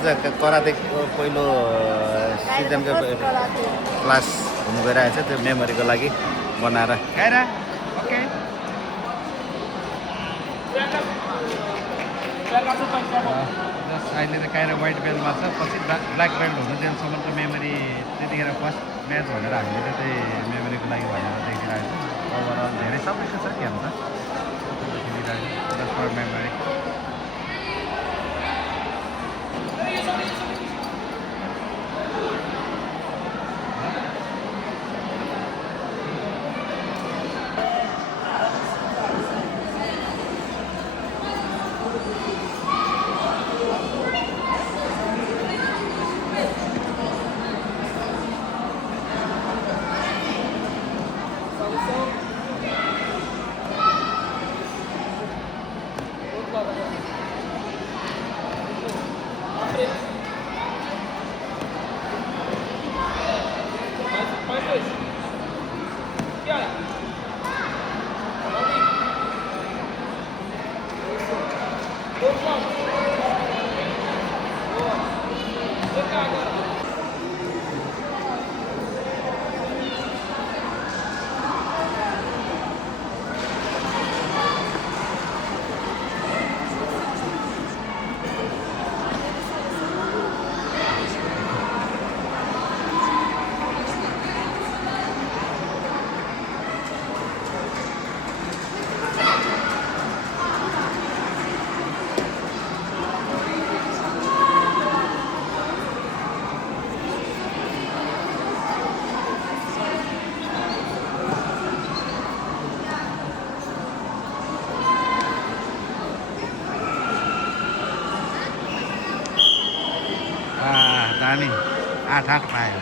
करातेको पहिलो सिजनको क्लास हुनु गइरहेको छ त्यो मेमोरीको लागि बनाएर खाएर ओके अहिले त काहीँ व्हाइट बेल्टमा छ पछि ब्ल्याक बेल्ट हुनुजेलसम्मको मेमोरी त्यतिखेर फर्स्ट म्याच भनेर हामीले त्यही मेमोरीको लागि भनेर देखिरहेको छ ओभरअल धेरै सबैको छ के अन्त फर मेमोरी दामी 8 पायो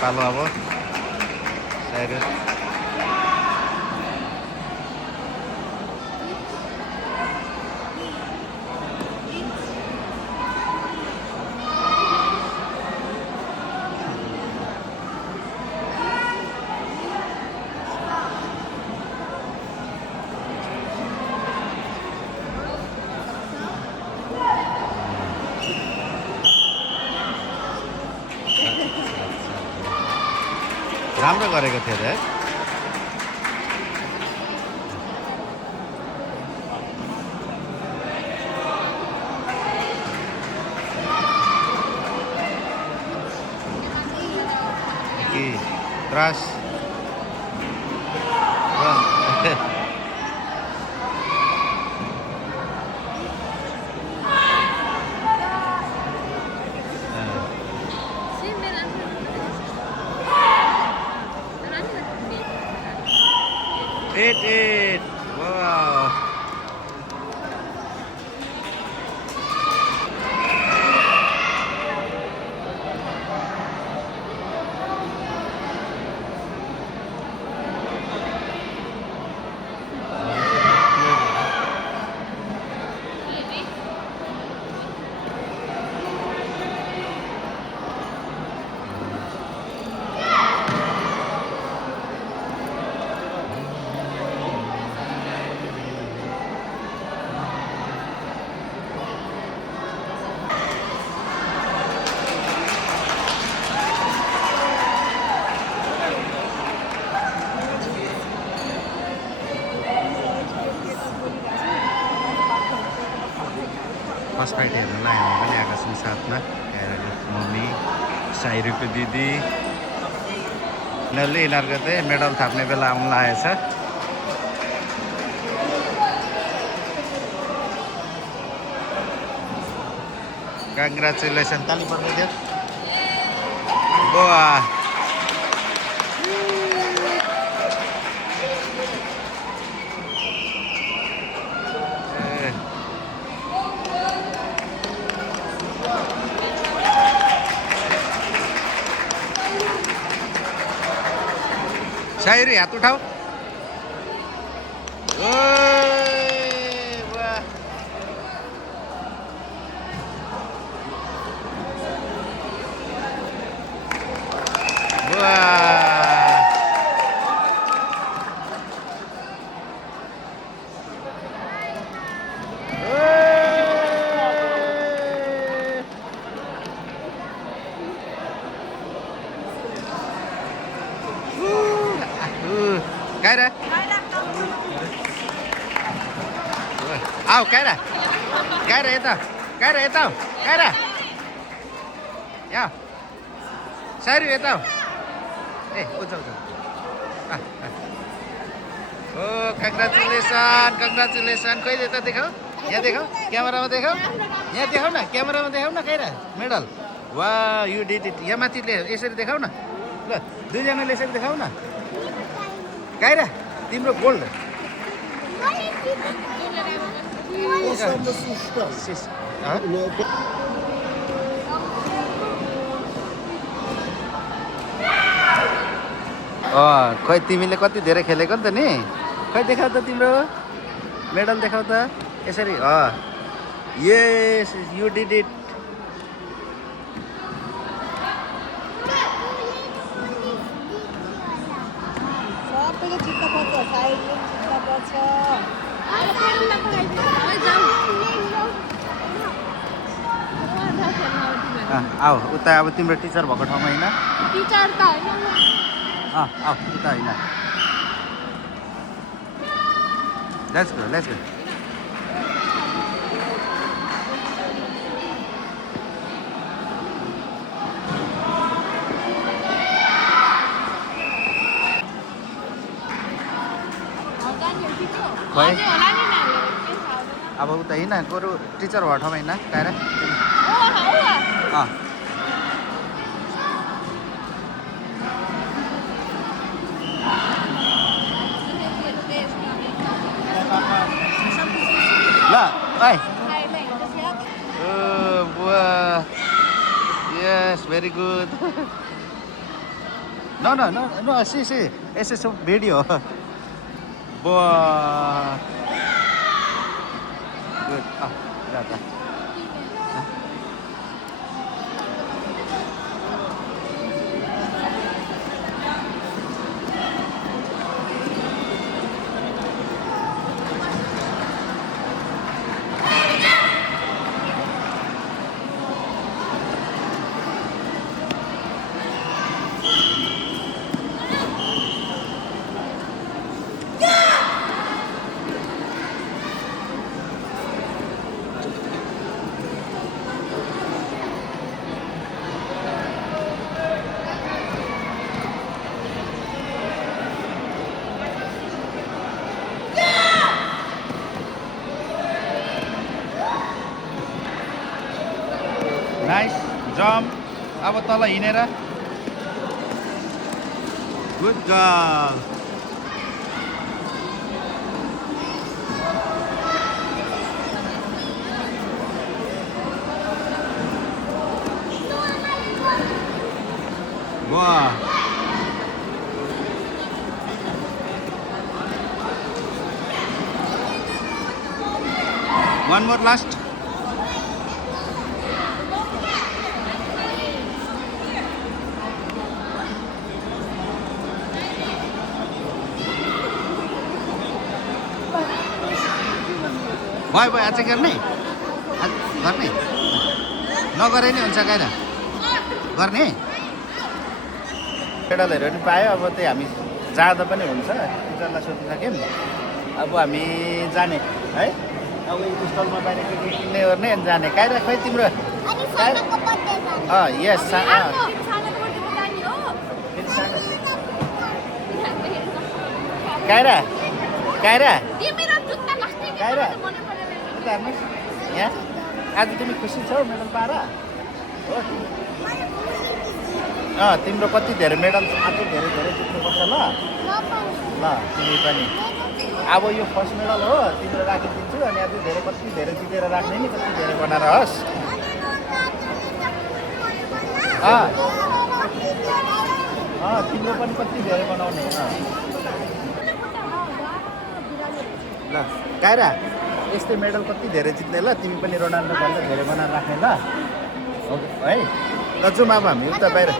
पालो अब साइरस राम्रो गरेको थियो है कि त्रास It. Wow. फर्स्ट फाइट हेर्नलाई हामी पनि आएका छौँ साथमा यहाँको मम्मी साइरुको दिदी यिनीहरूले यिनीहरूको चाहिँ मेडल थाप्ने बेला आउनु लागेको छ कङ्ग्रेचुलेसन ताली पठाइदियो बोआ साइरी हात उठाऊ Kaira. Au, Kaira. Kaira itu. Kaira itu. Kaira. Ya. Sari itu. Ujung. Oh, congratulations. कोही देता दिखाओ. यहाँ दिखाओ. क्यामेरामा दिखाओ. यहाँ दिखाओ न. क्यामेरामा दिखाओ न Kaira. मेडल. वाह, you did it. यहाँ माथि यसरी देखाउ न. ल, दुईजनाले यसरी देखाउ न. Kaira, तिम्रो गोल्ड खोइ तिमीले कति धेरै खेलेको नि त नि खोइ देखाउ त तिम्रो मेडल देखाउ त यसरी यस यु डिड इट आऊ उता अब तिम्रो टिचर भएको ठाउँमा होइन टिचर त होइन आऊ उता होइन लेट्स गो अब उता होइन गोरु टिचर भएको ठाउँमा होइन Kaira ल ओइ yes very good no see this is a video wow good dah Nice jump. अब तल हिँडेर गुड गर्ल वाह one more last भयो आज गर्ने नगरे नि हुन्छ Kaira गर्ने मेडलहरू पनि पायो अब त्यही हामी जाँदा पनि हुन्छ टिचरलाई सोध्न सक्यौँ अब हामी जाने है अब यो स्टलमा बाहिर के किन्ने गर्ने अनि जाने Kaira खोइ तिम्रो यस Kaira यहाँ आज तिमी खुसी छौ मेडल पाएर हो तिम्रो कति धेरै मेडल अझै धेरै जित्नुपर्छ ल तिमी पनि अब यो फर्स्ट मेडल हो तिम्रो राखिदिन्छु अनि अझै कति धेरै जितेर राख्ने नि कति धेरै बनाएर होस् तिम्रो पनि कति धेरै बनाउने ल काइरा यस्तै मेडल कति धेरै जित्ने ल तिमी पनि रोनाल्डो भन्दा धेरै बनाएर राख्ने ल है ल जाउँ अब हामी उता बाहिर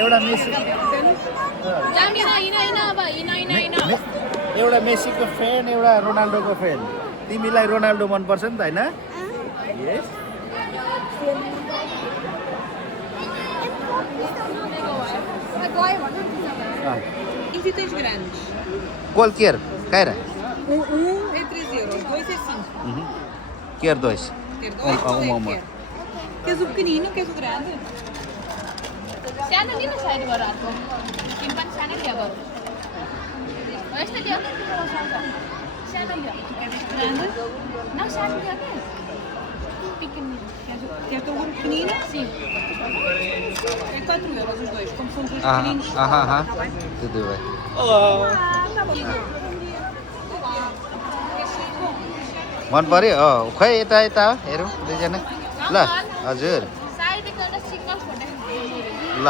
एउटा मेसी एउटा मेसीको फ्यान एउटा रोनाल्डोको फ्यान तिमीलाई रोनाल्डो मनपर्छ नि त होइन यस Qualquer, Kaira. É 3 euros, 2 é 5. Quer dois. Quer dois? Uma. Queres o pequenino, queres o grande? सानो लिनु साइड गरेर तिमी पनि सानो ल्याऊ बरु यस्तो ल्याऊ सानो ल्याऊ Grande? न सानो ल्याऊ के pequenino Queres o pequenino? sim É 4 euros os dois, como são dois pequeninos. Tudo bem. मन पर्यो खै यता यता हेरौँ दुईजना ल हजुर साइड एउटा सिंगल फोटो ल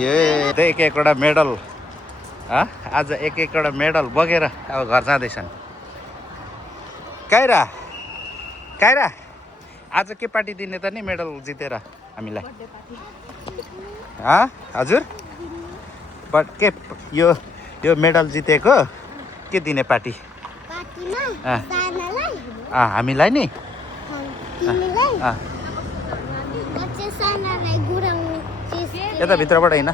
यो एक एकवटा मेडल आज एक एकवटा मेडल बगेर अब घर जाँदैछन् काइरा काइरा आज के पार्टी दिने त नि मेडल जितेर हामीलाई हजुर बट के यो मेडल जितेको के दिने पार्टी हामीलाई नि यता भित्रबाट होइन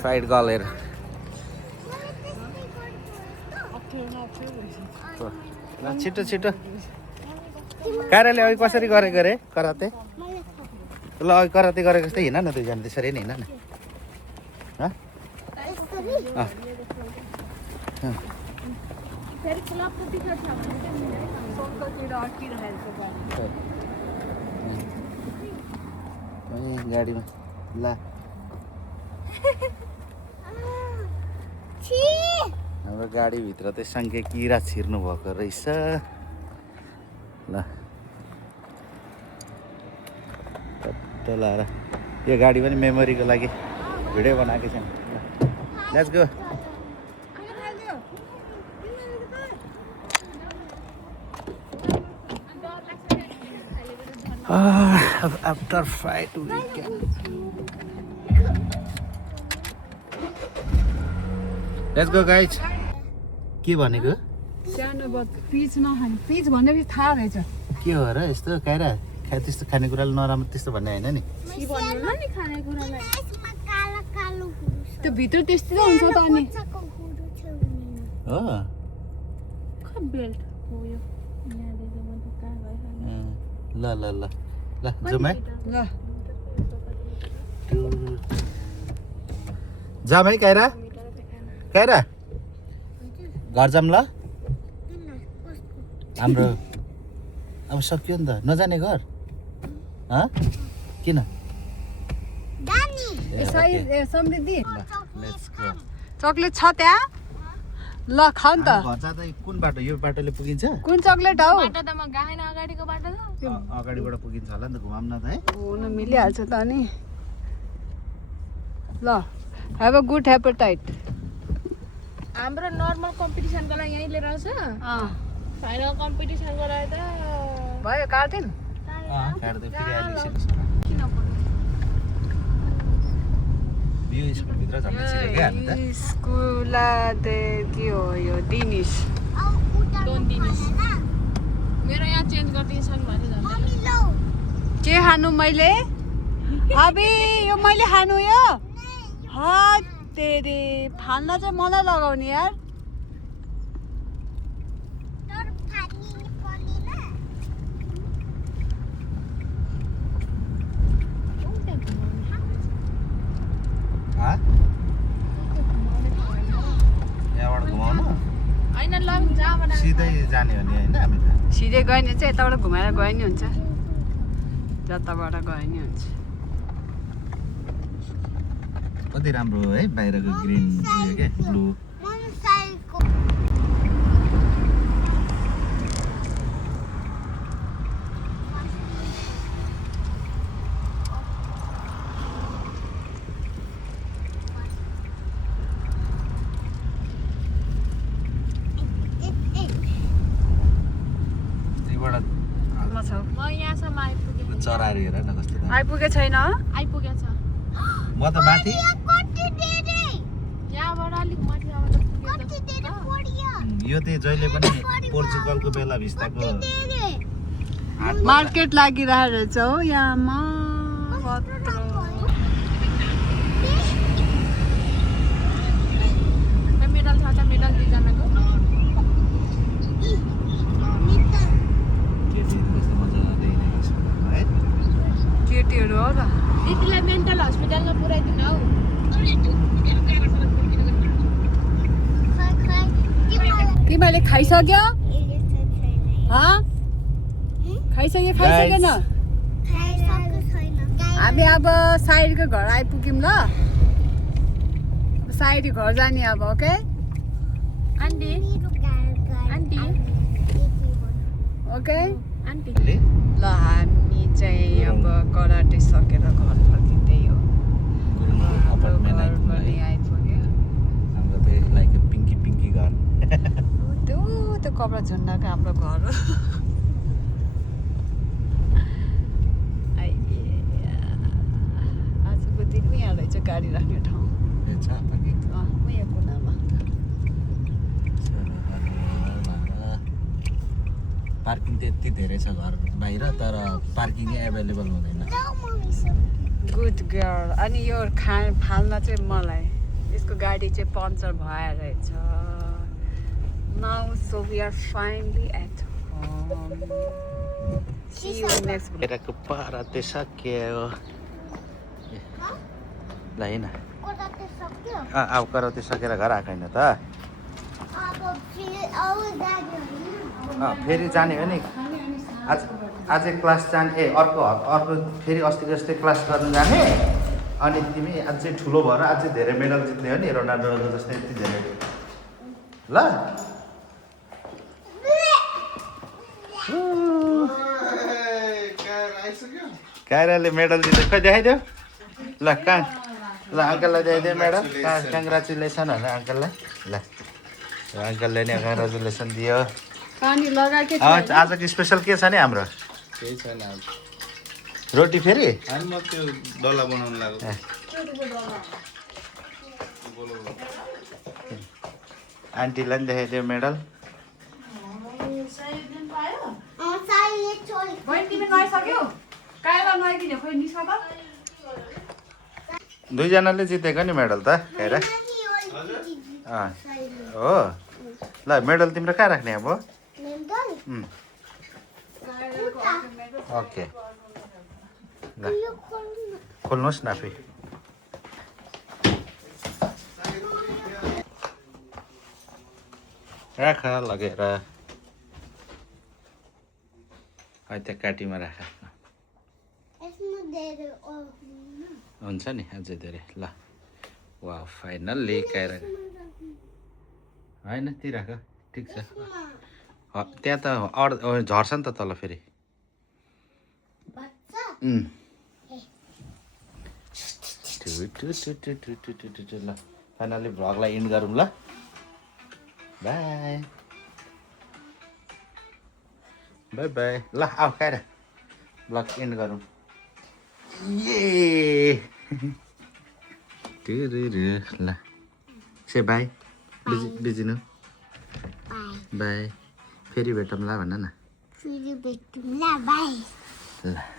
फ्राइड गलेर छिटो छिटो काइराले अघि कसरी गरेको रे कराते ल अघि कराते गरेको जस्तै हिँड न दुईजना त्यसरी नै हिँड न गाडीमा ल हाम्रो गाडीभित्र चाहिँ सङ्ख्या किरा छिर्नु भएको रहेछ ल लाएर यो गाडी पनि मेमोरीको लागि भिडियो बनाएको छ let's go after fight weekend let's go guys के भनेको सानो पिज नखाने पिज भनेपछि थाहा रहेछ के हो र यस्तो काइरा त्यस्तो खानेकुराले नराम्रो त्यस्तो भन्ने होइन नि त्यो भित्र त्यस्तै त हुन्छ त अनि हो बेल्ट ल ल ल ल जाउँ है ल जाउँ है काइरा काइरा घर जाऊँ ल हाम्रो अब सक्यो नि त नजाने घर किन समृद्धि लेट्स गो चक्लेट छ त्यहाँ ल खाऊ नि त घर जाँदा कुन बाटो यो बाटोले पुगिन्छ कुन चक्लेट हौ बाटो त म गएन अगाडिको बाटो त अगाडिबाट पुगिन्छ होला नि त घुमाउँ न त है हुन मिलिहाल्छ त अनि ल हेभ अ गुड हेपेटाइट हाम्रो नर्मल कम्पिटिसनको लागि यहीँ लिएर आउँछ फाइनल कम्पिटिसनको लागि त भयो कार्टिन काट्दै फेरि आइलेक्सन यो स्कुलभित्र झन्डै छिरेको हामी त स्कुल के हो यो दिनिस डोन दिनुहोस् मेरो यहाँ चेन्ज गरिदिन्छन् भने झन् के खानु मैले अबे यो मैले खानु यो तेरे फाल्न चाहिँ मलाई लगाउने यार यहाँबाट घुमाउनु होइन ल जहाँबाट सिधै जाने हो नि होइन हामी त सिधै गयो नि चाहिँ यताबाट घुमाएर गयो नि हुन्छ जताबाट गयो नि हुन्छ कति राम्रो है बाहिरको ग्रिन उयो के ब्लू चराहरू हेर न कस्तो दामी। आइपुगे छैन आइपुगेछ म त माथि यहाँबाट अलिक माथि आउँदा यो चाहिँ जहिले पनि पोर्चुगलको बेला भिस्ताको मार्केट लागिरहेको रहेछ हो यहाँमा मेडल छ मेडल दुईजनाको केटीहरू हो र दिदीलाई मेन्टल हस्पिटलमा पुऱ्याइदिनु हौ तिमीले खाइसक्यो खाइसकेन हामी अब साइडको घर आइपुग्यौँ ल साइडी घर जाने अब okay aunty aunty okay aunty ल हामी चाहिँ अब कराटे सकेर घर फर्किँदै हो हाम्रो घर पनि आइपुग्यो हाम्रो त लाइक पिङ्की पिङ्की घर त्यो कपडा झुन्डाको हाम्रो घर हो आजको दिन यहाँ रहेछ गाडी राख्ने ठाउँ यहाँ कुनामा पार्किङ त यति धेरै छ घर बाहिर तर पार्किङै एभाइलेबल हुँदैन गुड गर्ल अनि यो फाल्न चाहिँ मलाई यसको गाडी चाहिँ पङ्चर भएर रहेछ now so we are finally at home see you next केटाको पारा त्यो सकियो ल होइन अब कराते सकेर घर आएको होइन त फेरि जाने हो नि अझै क्लास जाने अर्को फेरि अस्ति जस्तै क्लास गर्नु जाने अनि तिमी अझै ठुलो भएर अझै धेरै मेडल जित्ने हो नि रोनाल्डो जस्तै यति धेरै ल कायराले मेडल जित्यो खै देखाइदियो ल कहाँ ल अङ्कललाई देखाइदियो मेडल कङ्ग्रेचुलेसन होइन अङ्कललाई ल अङ्कलले नि कङ्ग्रेचुलेसन दियो पानी लगाएकै आजको स्पेसल के छ नि हाम्रो केही छैन अब रोटी फेरि अनि म त्यो डल्ला बनाउनु लाग्यो आन्टीलाई नि देखाइदियो मेडल दुईजनाले जितेको नि मेडल त हेर हो ल मेडल तिम्रो कहाँ राख्ने अब ओके ल खोल्नुहोस् न आफै राख लगेर त्यहाँ काटीमा राख हुन्छ नि अझै धेरै ल वा फाइनल्ली काएर होइन त्यही राख ठिक छ त्यहाँ त झर्छ नि त तल फेरि ल फाइनल्ली भ्लगलाई इन्ड गरौँ ल बाई बाई बाई ल आऊ खाएर ब्लग एन्ड गरौँ ये ल से बाई बिजिनु बाई फेरि भेटौँला भन न फेरि भेटौँला बाई ल